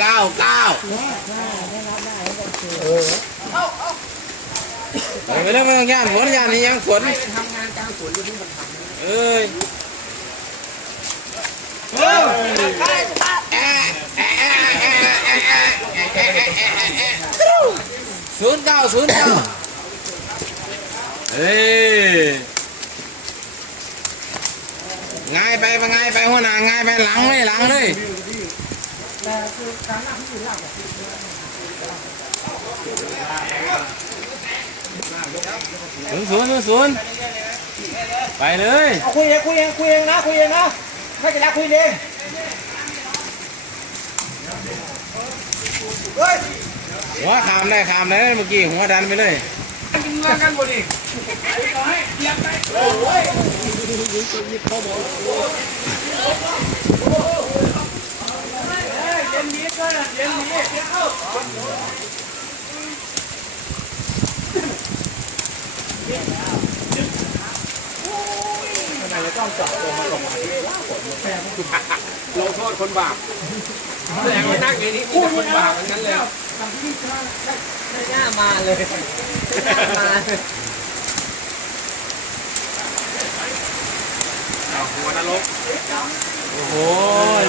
เก้าเก้าไม่ต้องไม่ต้องย่านฝนย่านนี้ยังฝนทำงานกลางฝนอยู่ที่มันทำเอ้ยศูนย์เก้าศูนย์เก้าเอ้ยง่ายไปไปง่ายไปหัวหน้าง่ายไปหลังเลยหลังเลย แต่คือการนั่งที่ลากแบบศูนย์ศูนย์ศูนย์ศูนย์ไปเลยเอาคุยเองคุยเองคุยเองนะคุยเองนะไม่จะรักคุยเองเฮ้ยหัวขามได้ขามได้เมื่อกี้หัวดันไปเลยกินเงินกันหมดดิเย็นนี้ก็เย็ นนี้ลงโทษคนบาปแสดงว่านั่งอย่างนี้มีแต่คนบาปทั้งนั้นเลยไม่น่ามาเลยไม่น่ามาเลยเอาหัวนรก โอ้โห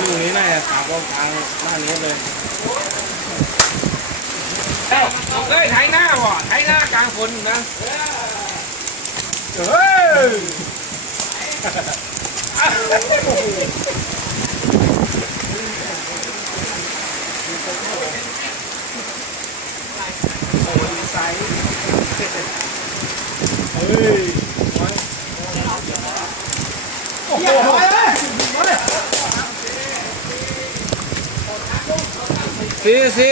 ลูกนี้น่าจะขับออกทางหน้านี้เลยเอ้าเฮ้ยไถหน้าว่ะไถหน้ากลางฝนนะเฮ้ยโอ้โหไปเลย สีสี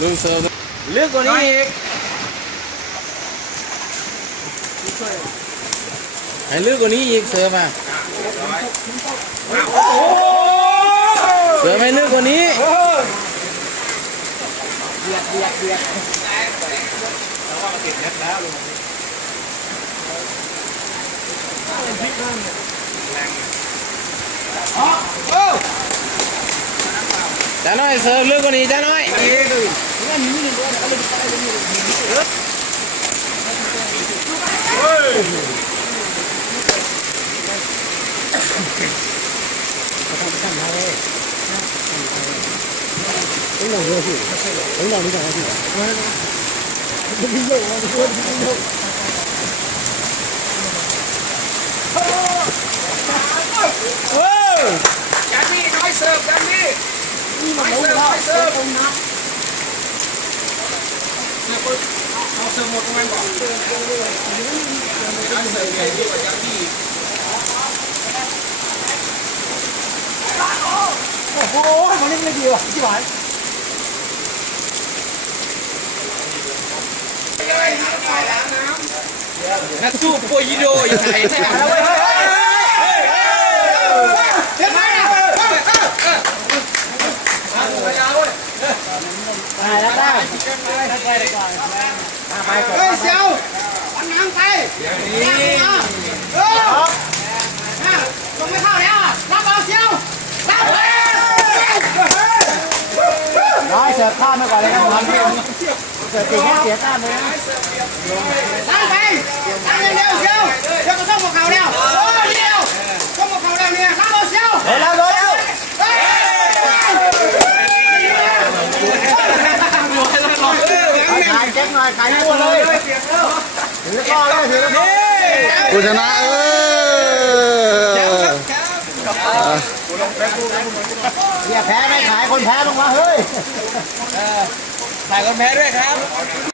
ลุงเสิร์ฟลึกกว่านี้อีกให้ลึกกว่านี้อีกเสิร์ฟอะเสิร์ฟให้ลึกกว่านี้เบียดเบียดเบียดจ้าน้อยเสิร์ฟลึ Chá nói sơ lương con đi chá nói Đánh đầu vô gì? Đánh đầu đi chẳng ra gì cả. Đánh đầu đi chẳng. น้อยกันนี่น้อยเสิร์ฟกันนี่นี่มันรู้แล้วเสิร์ฟเอาเสิร์ฟหมดตรงนั้นก่อนเสิร์ฟใหญ่ดีกว่าจังที่โอ้โหมันเล่ไม่ดีว่ะที่หวานนักสู้โปยิโดอยู่ไหนแท้ เฮ้ยเฮ้ยเฮ้ยเดี๋ยวไปนะได้แล้วได้ไปก่อน เฮ้ยเซียวปันน้ำไปเออลงไม่เข้าแล้วรับเอาเซียวรับเลยน้อยเสิร์ฟข้ามไปก่อนเลยครับผมเสิร์ฟตีแค่เสียต้านเลยนะตั้งไปตั้งเร็วเซียวเดี๋ยวก็ต้องมาเขาแล้วโอ้เดียวต้องมาเขาแล้วเนี่ยรับเอาเซียวเร็วเร็วเร็วเฮ้ย ขายแจ็คหน่อยขายตัวเลยถือข้อเลยถือข้อผู้ชนะเออเนี่ยแพ้ไม่ขายคนแพ้ลงมาเฮ้ยถ่ายคนแพ้ด้วยครับ